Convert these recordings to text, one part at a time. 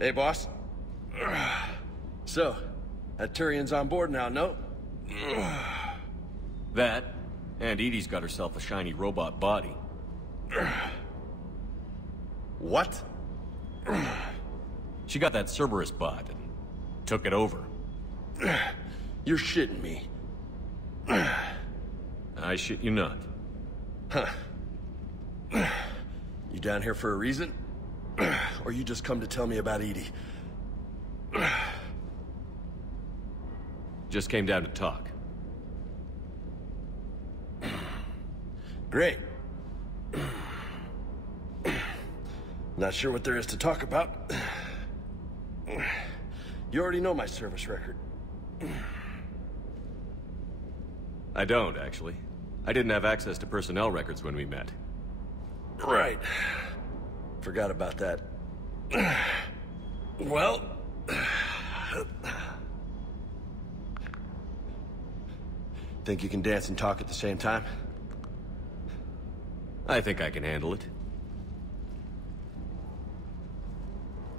Hey, boss. So, that Turian's on board now, no? That, and Edie's got herself a shiny robot body. What? She got that Cerberus bot and took it over. You're shitting me. I shit you not. Huh. You down here for a reason? Or you just come to tell me about Edie? Just came down to talk. Great. Not sure what there is to talk about. You already know my service record. I don't, actually. I didn't have access to personnel records when we met. Right. Forgot about that. Well... Think you can dance and talk at the same time? I think I can handle it.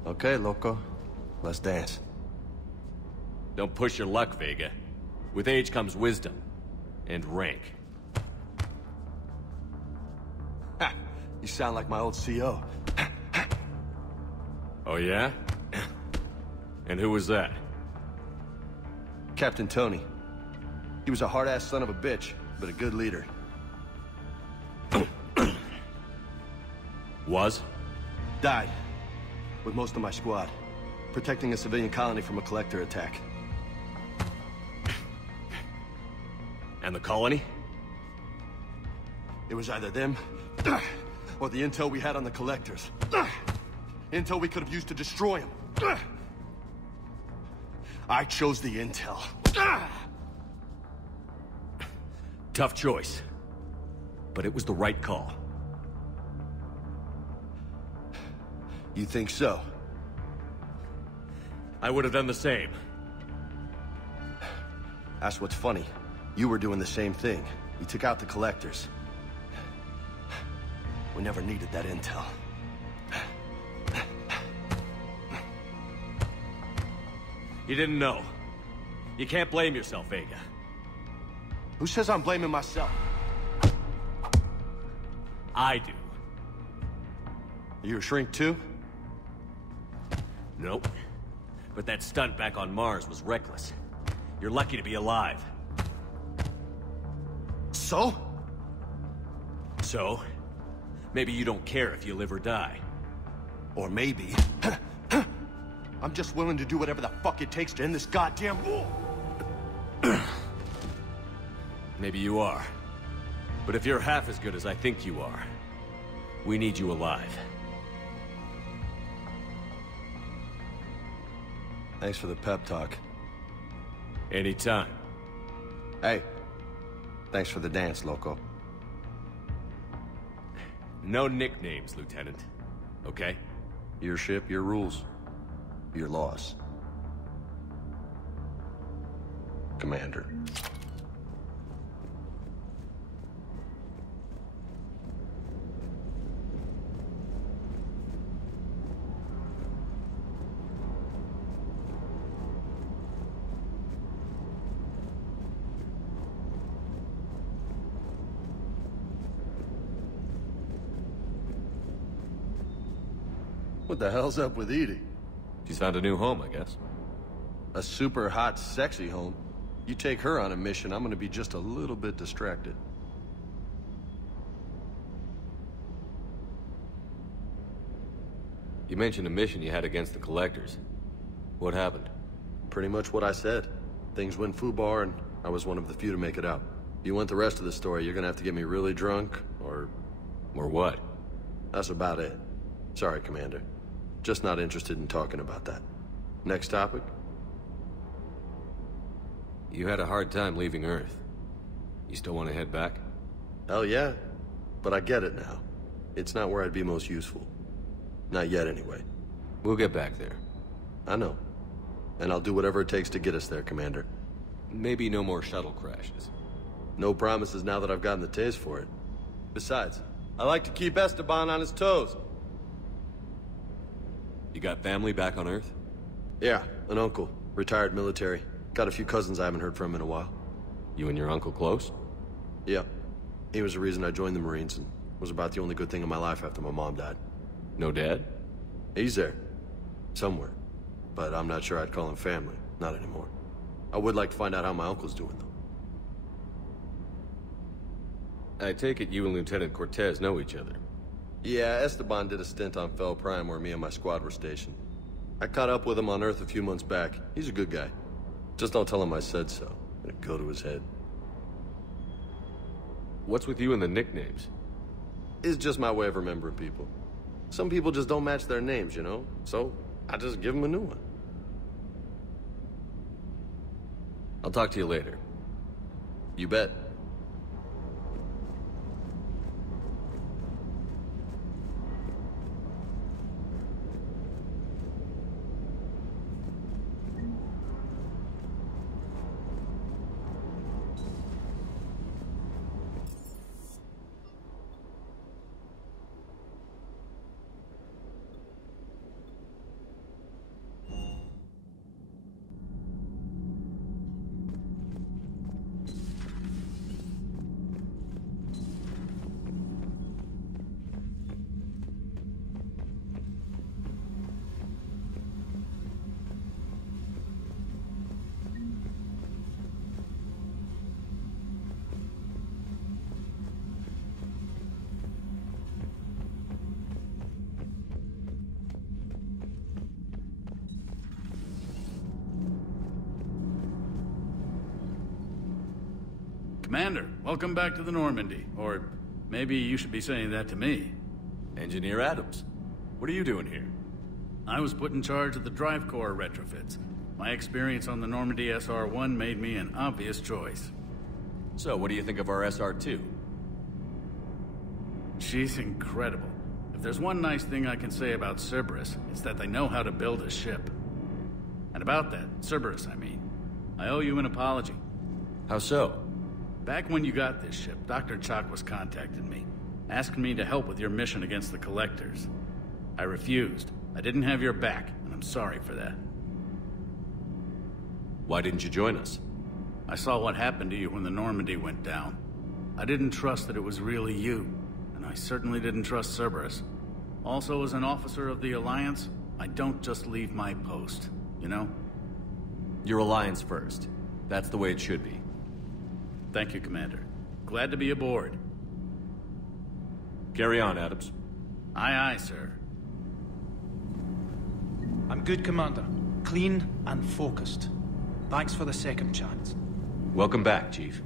Okay, loco. Let's dance. Don't push your luck, Vega. With age comes wisdom. And rank. Ha! You sound like my old CO. Oh, yeah? And who was that? Captain Tony. He was a hard-ass son of a bitch, but a good leader. Was? Died. With most of my squad. Protecting a civilian colony from a collector attack. And the colony? It was either them, or the intel we had on the collectors. Intel we could have used to destroy them. I chose the intel. Tough choice. But it was the right call. You think so? I would have done the same. That's what's funny. You were doing the same thing. You took out the collectors. We never needed that intel. You didn't know. You can't blame yourself, Vega. Who says I'm blaming myself? I do. You a shrink too? Nope. But that stunt back on Mars was reckless. You're lucky to be alive. So? So? Maybe you don't care if you live or die. Or maybe... I'm just willing to do whatever the fuck it takes to end this goddamn war! Maybe you are. But if you're half as good as I think you are, we need you alive. Thanks for the pep talk. Anytime. Hey. Thanks for the dance, loco. No nicknames, Lieutenant. Okay? Your ship, your rules. Your laws. Commander. What the hell's up with Edie? She's found a new home, I guess. A super hot, sexy home. You take her on a mission, I'm gonna be just a little bit distracted. You mentioned a mission you had against the Collectors. What happened? Pretty much what I said. Things went foobar, and I was one of the few to make it out. If you want the rest of the story, you're gonna have to get me really drunk, or... Or what? That's about it. Sorry, Commander. Just not interested in talking about that. Next topic? You had a hard time leaving Earth. You still want to head back? Hell yeah. But I get it now. It's not where I'd be most useful. Not yet, anyway. We'll get back there. I know. And I'll do whatever it takes to get us there, Commander. Maybe no more shuttle crashes. No promises now that I've gotten the taste for it. Besides, I like to keep Esteban on his toes. You got family back on Earth? Yeah, an uncle. Retired military. Got a few cousins I haven't heard from in a while. You and your uncle close? Yeah. He was the reason I joined the Marines and was about the only good thing in my life after my mom died. No dad? He's there. Somewhere. But I'm not sure I'd call him family. Not anymore. I would like to find out how my uncle's doing, though. I take it you and Lieutenant Cortez know each other. Yeah, Esteban did a stint on Fel Prime where me and my squad were stationed. I caught up with him on Earth a few months back. He's a good guy. Just don't tell him I said so. It'd go to his head. What's with you and the nicknames? It's just my way of remembering people. Some people just don't match their names, you know? So, I just give them a new one. I'll talk to you later. You bet. Commander, welcome back to the Normandy. Or maybe you should be saying that to me. Engineer Adams, what are you doing here? I was put in charge of the drive core retrofits. My experience on the Normandy SR-1 made me an obvious choice. So, what do you think of our SR-2? She's incredible. If there's one nice thing I can say about Cerberus, it's that they know how to build a ship. And about that, Cerberus, I mean, I owe you an apology. How so? Back when you got this ship, Dr. Chakwas contacted me, asking me to help with your mission against the Collectors. I refused. I didn't have your back, and I'm sorry for that. Why didn't you join us? I saw what happened to you when the Normandy went down. I didn't trust that it was really you, and I certainly didn't trust Cerberus. Also, as an officer of the Alliance, I don't just leave my post, you know? Your Alliance first. That's the way it should be. Thank you, Commander. Glad to be aboard. Carry on, Adams. Aye, aye, sir. I'm good, Commander. Clean and focused. Thanks for the second chance. Welcome back, Chief.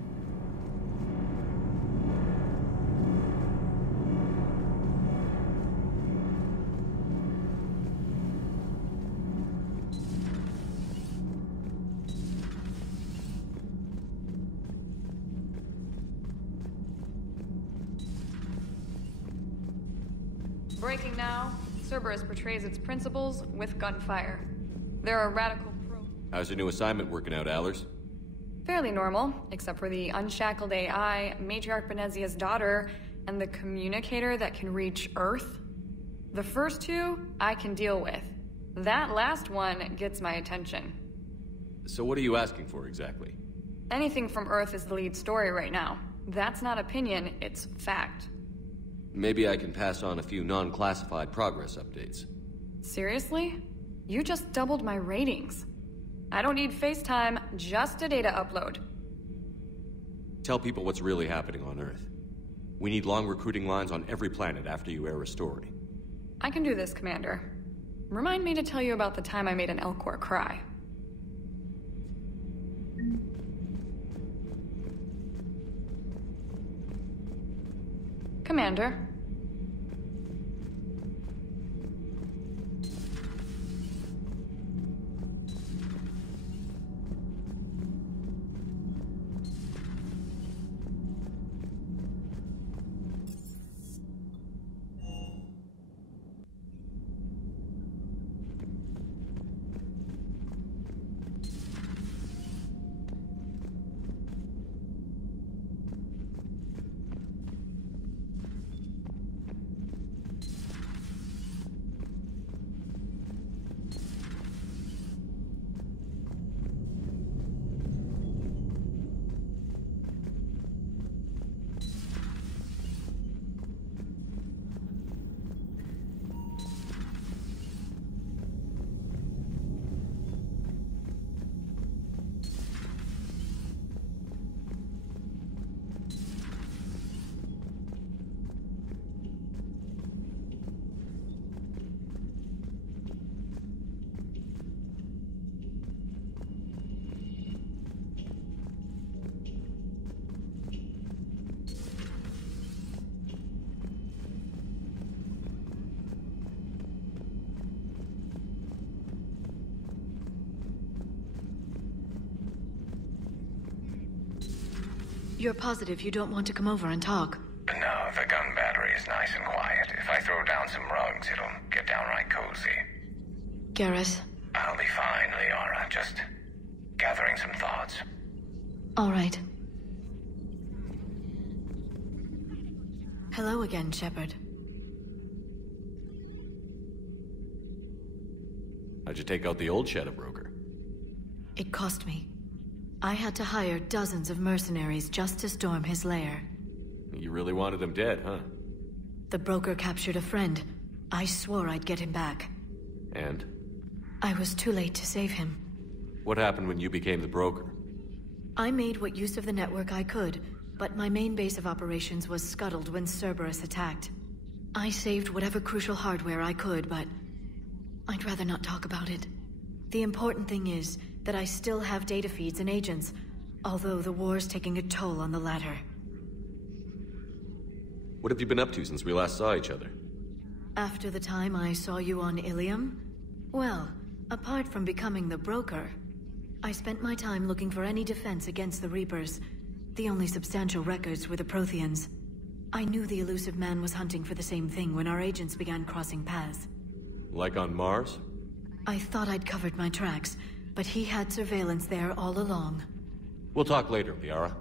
Breaking now, Cerberus portrays its principles with gunfire. There are radical How's your new assignment working out, Allers? fairly normal, except for the unshackled AI, Matriarch Benezia's daughter, and the communicator that can reach Earth. The first two, I can deal with. That last one gets my attention. So what are you asking for, exactly? Anything from Earth is the lead story right now. That's not opinion, it's fact. Maybe I can pass on a few non-classified progress updates. Seriously? You just doubled my ratings. I don't need FaceTime, just a data upload. Tell people what's really happening on Earth. We need long recruiting lines on every planet after you air a story. I can do this, Commander. Remind me to tell you about the time I made an Elcor cry. Commander. You're positive you don't want to come over and talk? No, the gun battery is nice and quiet. If I throw down some rugs, it'll get downright cozy. Garrus? I'll be fine, Liara. Just gathering some thoughts. All right. Hello again, Shepard. How'd you take out the old shadow broker? It cost me. I had to hire dozens of mercenaries just to storm his lair. You really wanted him dead, huh? The broker captured a friend. I swore I'd get him back. And? I was too late to save him. What happened when you became the broker? I made what use of the network I could, but my main base of operations was scuttled when Cerberus attacked. I saved whatever crucial hardware I could, but I'd rather not talk about it. The important thing is that I still have data feeds and agents, although the war's taking a toll on the latter. What have you been up to since we last saw each other? After the time I saw you on Ilium? Well, apart from becoming the broker, I spent my time looking for any defense against the Reapers. The only substantial records were the Protheans. I knew the elusive man was hunting for the same thing when our agents began crossing paths. Like on Mars? I thought I'd covered my tracks, but he had surveillance there all along. We'll talk later, Liara.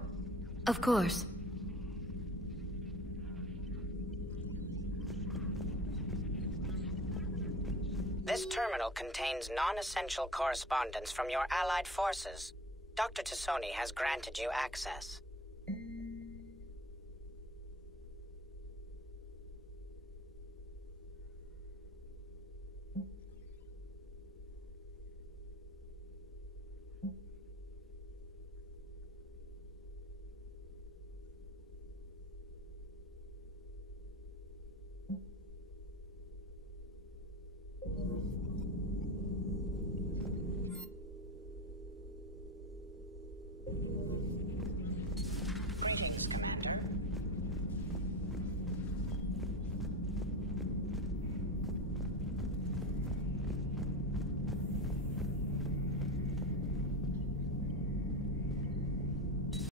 Of course. This terminal contains non-essential correspondence from your allied forces. Dr. T'Soni has granted you access.